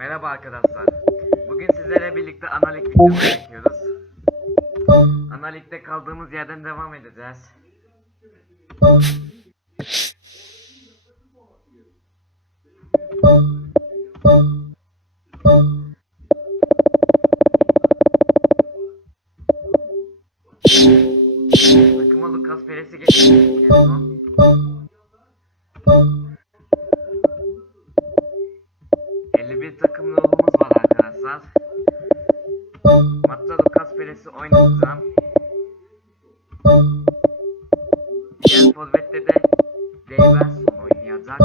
Merhaba arkadaşlar. Bugün sizlerle birlikte Analig videosu çekiyoruz. Analig'de kaldığımız yerden devam edeceğiz. Takıma Lucas Perez'i getirdik en son. Bir takım ruhumuz var arkadaşlar. Maçta Lucas Perez'i oynatacağım. Diğer forvette de Daverson oynayacak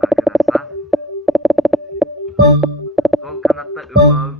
arkadaşlar. Sol kanatta Gomez.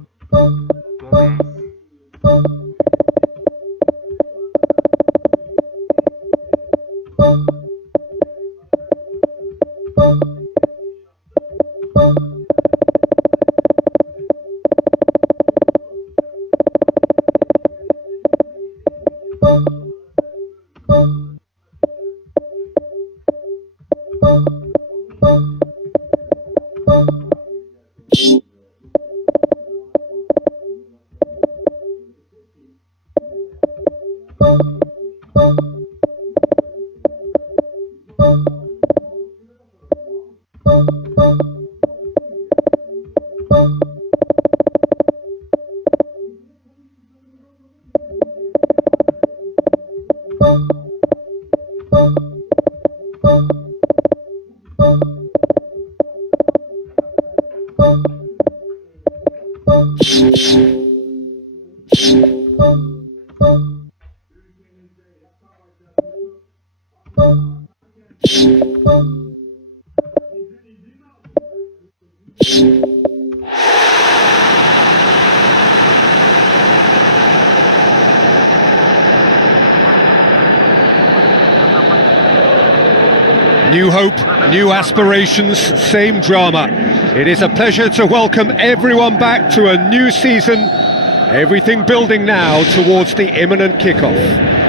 New hope, new aspirations, same drama. It is a pleasure to welcome everyone back to a new season. Everything building now towards the imminent kick-off.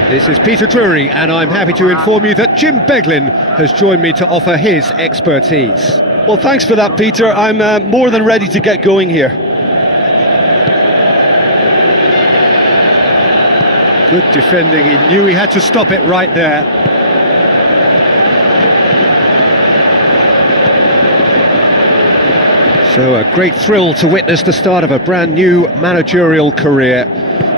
This is Peter Drury, and I'm happy to inform you that Jim Beglin has joined me to offer his expertise. Well, thanks for that, Peter. I'm more than ready to get going here. Good defending, he knew he had to stop it right there. So a great thrill to witness the start of a brand new managerial career.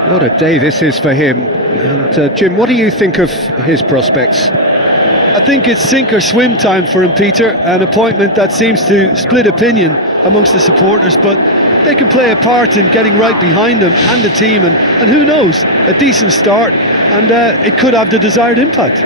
What a day this is for him. And Jim, what do you think of his prospects? I think it's sink or swim time for him, Peter. An appointment that seems to split opinion amongst the supporters, but they can play a part in getting right behind him and the team, and who knows, a decent start, and it could have the desired impact.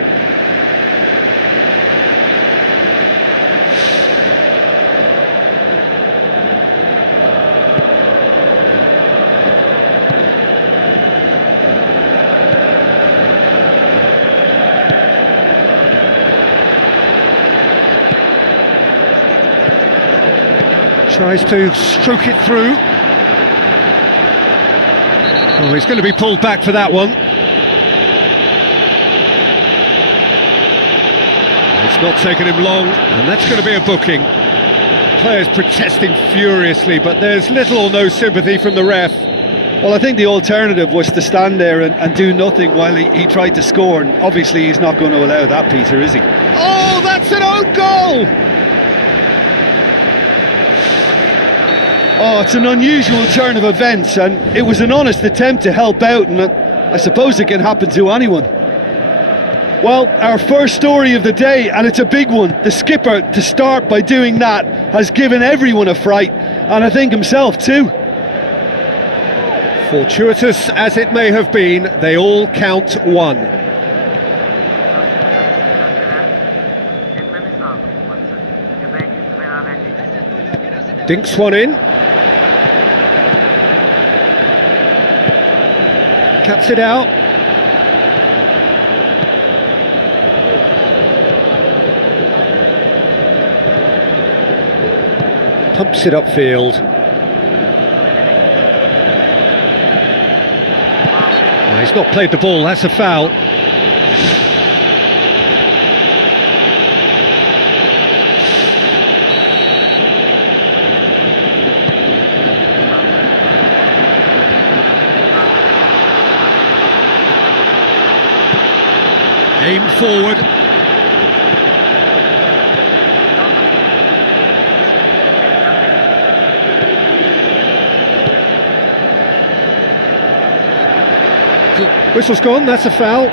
Tries to stroke it through. Oh, he's going to be pulled back for that one. It's not taken him long, and that's going to be a booking. Players protesting furiously, but there's little or no sympathy from the ref. Well, I think the alternative was to stand there and do nothing while he tried to score, and obviously he's not going to allow that, Peter, is he? Oh, that's an own goal! Oh, it's an unusual turn of events, and it was an honest attempt to help out, and I suppose it can happen to anyone. Well, our first story of the day, and it's a big one. The skipper, to start by doing that, has given everyone a fright, and I think himself too. Fortuitous as it may have been, they all count one. Dinks one in. Cuts it out. Pumps it upfield. Oh, he's not played the ball, that's a foul. Aim forward. Whistle's gone, that's a foul.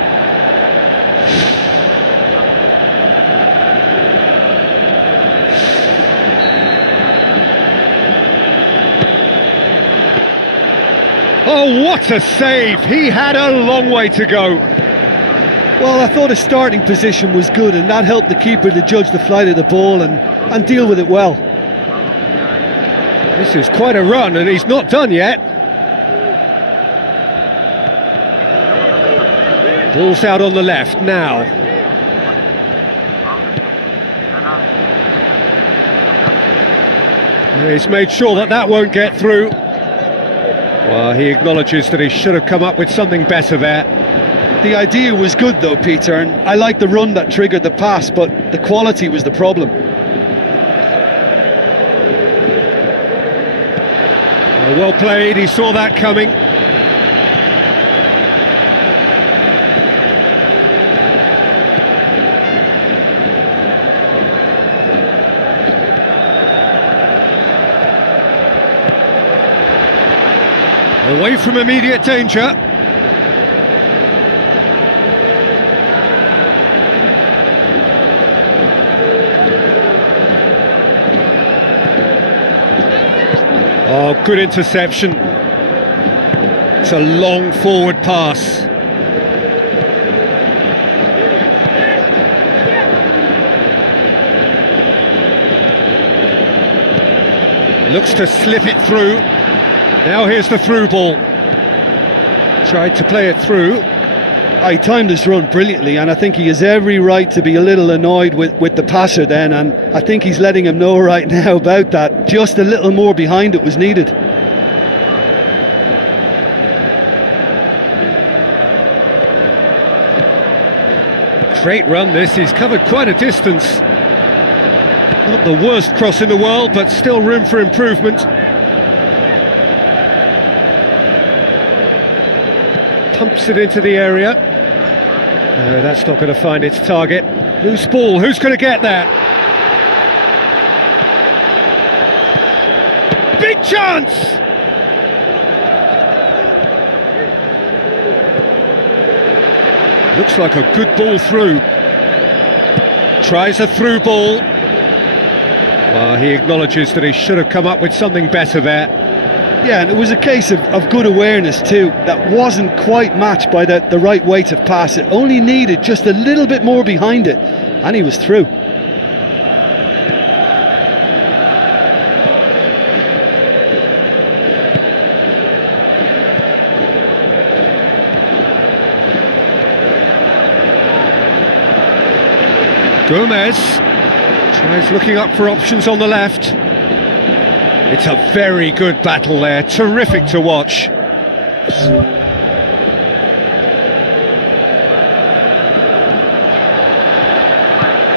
Oh, what a save! He had a long way to go. Well, I thought his starting position was good, and that helped the keeper to judge the flight of the ball and deal with it well. This is quite a run, and he's not done yet. Ball's out on the left now. He's made sure that that won't get through. Well, he acknowledges that he should have come up with something better there. The idea was good though, Peter, and I like the run that triggered the pass, but the quality was the problem. Well played, he saw that coming. Away from immediate danger. Oh, good interception. It's a long forward pass. Looks to slip it through. Now here's the through ball. Tried to play it through. He timed his run brilliantly, and I think he has every right to be a little annoyed with the passer then, and I think he's letting him know right now about that. Just a little more behind it was needed. Great run this, he's covered quite a distance. Not the worst cross in the world, but still room for improvement. Pumps it into the area. No, that's not going to find its target. Loose ball, who's going to get that? Big chance! Looks like a good ball through. Tries a through ball. Well, he acknowledges that he should have come up with something better there. Yeah, and it was a case of good awareness too. That wasn't quite matched by the right weight of pass. It only needed just a little bit more behind it, and he was through. Gomez tries looking up for options on the left. It's a very good battle there, terrific to watch.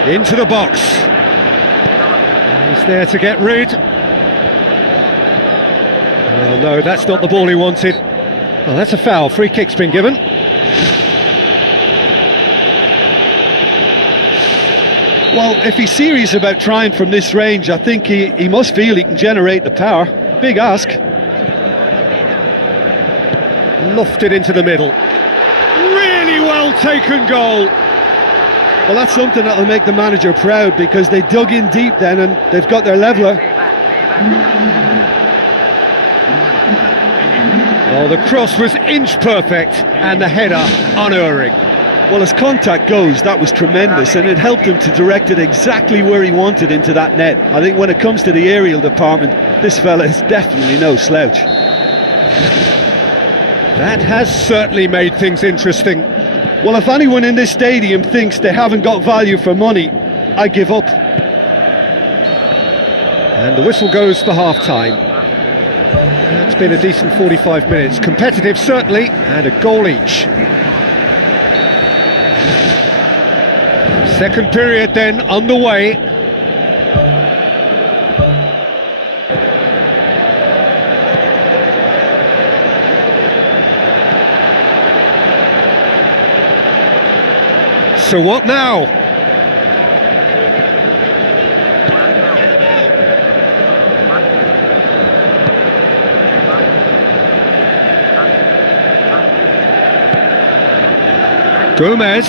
Into the box. He's there to get rid. Oh no, that's not the ball he wanted. Oh, that's a foul, free kick's been given. Well, if he's serious about trying from this range, I think he must feel he can generate the power. Big ask. Lofted into the middle. Really well taken goal. Well, that's something that'll make the manager proud, because they dug in deep then and they've got their leveller. Oh, the cross was inch perfect and the header unerring. Well, as contact goes, that was tremendous, and it helped him to direct it exactly where he wanted into that net. I think when it comes to the aerial department, this fella is definitely no slouch. That has certainly made things interesting. Well, if anyone in this stadium thinks they haven't got value for money, I give up. And the whistle goes for half-time. It's been a decent 45 minutes. Competitive, certainly, and a goal each. Second period then underway. So what now? Gomez.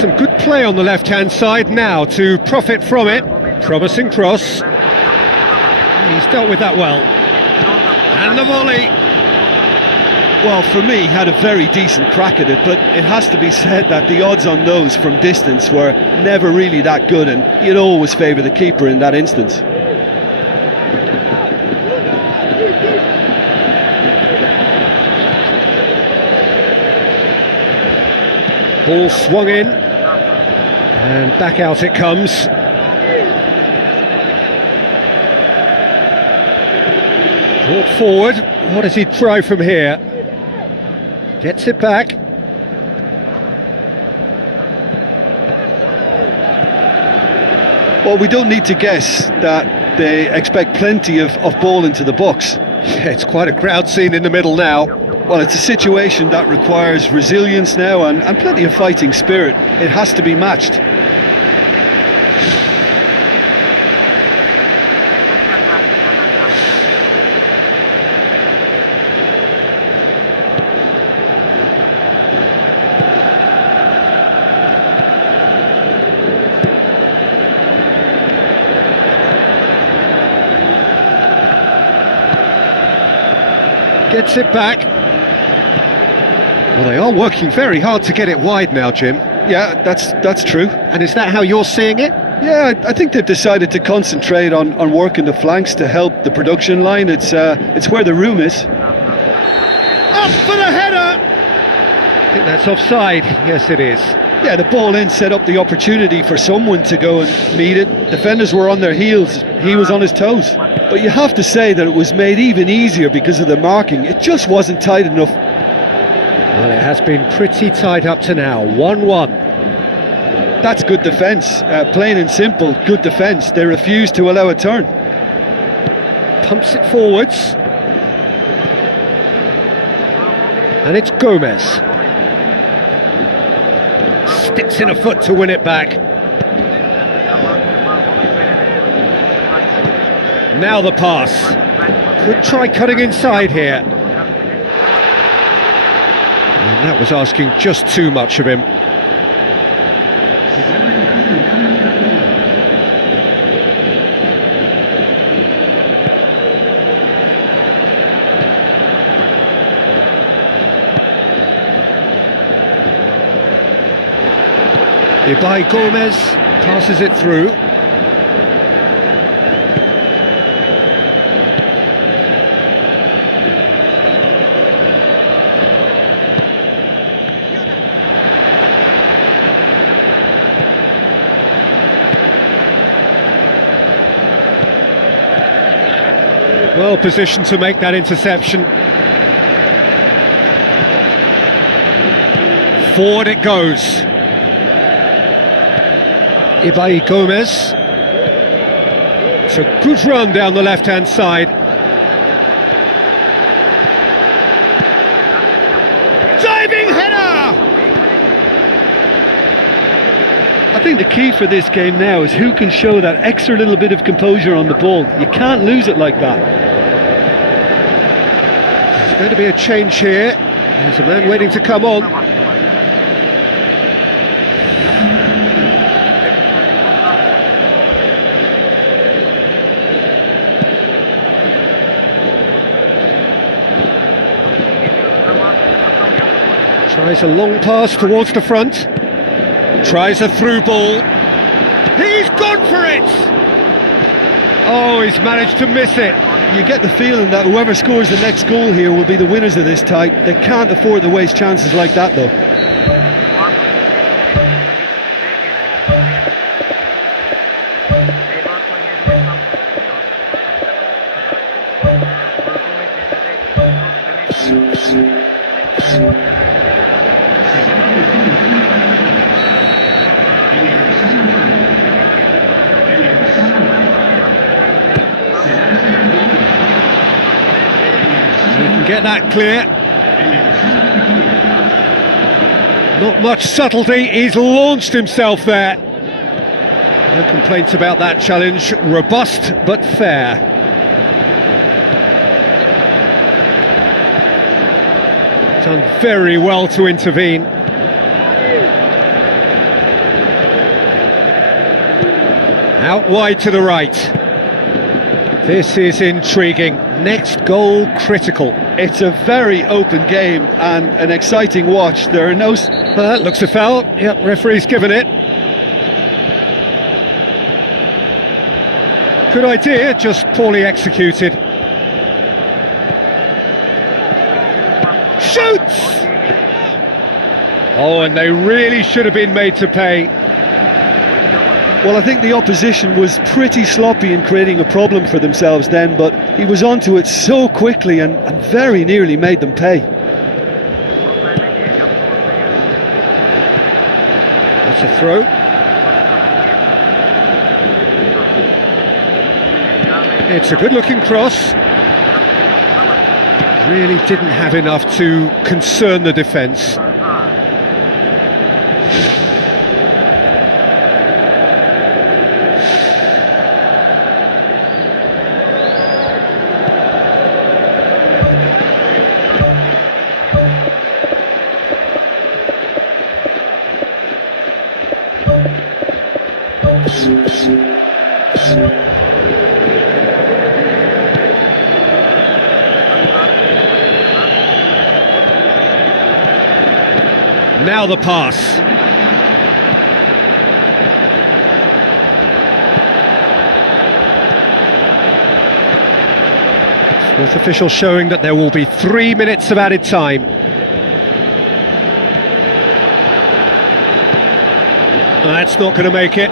Some good play on the left-hand side now to profit from it. Promising cross. He's dealt with that well. And the volley. Well, for me, had a very decent crack at it, but it has to be said that the odds on those from distance were never really that good, and you'd always favour the keeper in that instance. Ball swung in, and back out it comes. Brought forward. What does he try from here? Gets it back. Well, we don't need to guess that they expect plenty of ball into the box. Yeah, it's quite a crowd scene in the middle now. Well, it's a situation that requires resilience now and plenty of fighting spirit. It has to be matched. Gets it back. Well, they are working very hard to get it wide now, Jim. Yeah, that's true. And is that how you're seeing it? Yeah, I think they've decided to concentrate on working the flanks to help the production line. It's where the room is. Up for the header! I think that's offside. Yes, it is. Yeah, the ball in set up the opportunity for someone to go and meet it. Defenders were on their heels. He was on his toes. But you have to say that it was made even easier because of the marking. It just wasn't tight enough. Well, it has been pretty tight up to now. 1-1. That's good defence. Plain and simple, good defence. They refused to allow a turn. Pumps it forwards. And it's Gomez. Sticks in a foot to win it back. Now the pass. Could try cutting inside here. And that was asking just too much of him. By Gomez passes it through. Well positioned to make that interception. Forward it goes. By Gomez. It's a good run down the left-hand side. Diving header! I think the key for this game now is who can show that extra little bit of composure on the ball. You can't lose it like that. There's going to be a change here. There's a man waiting to come on. Tries a long pass towards the front. Tries a through ball. He's gone for it! Oh, he's managed to miss it. You get the feeling that whoever scores the next goal here will be the winners of this tie. They can't afford to waste chances like that, though. Get that clear. Not much subtlety, he's launched himself there. No complaints about that challenge, robust but fair. Done very well to intervene. Out wide to the right. This is intriguing. Next goal critical. It's a very open game and an exciting watch. There are no... Looks a foul. Yep, referee's given it. Good idea, just poorly executed. Shoots! Oh, and they really should have been made to pay. Well, I think the opposition was pretty sloppy in creating a problem for themselves then, but he was onto it so quickly and very nearly made them pay. That's a throw. It's a good-looking cross. Really didn't have enough to concern the defence. Now the pass. Fourth official showing that there will be 3 minutes of added time. That's not going to make it.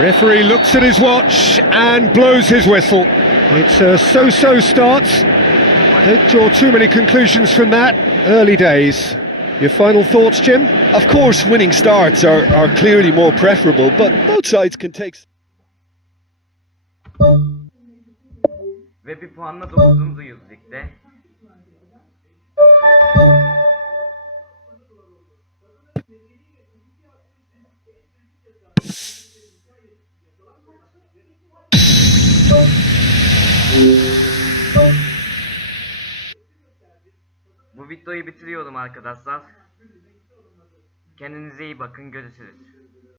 Referee looks at his watch and blows his whistle. It's a so-so start. Don't draw too many conclusions from that. Early days. Your final thoughts, Jim? Of course, winning starts are clearly more preferable, but both sides can take... Ve bir puanla 9'uncuyuz ligde. Bu videoyu bitiriyorum arkadaşlar. Kendinize iyi bakın, görüşürüz.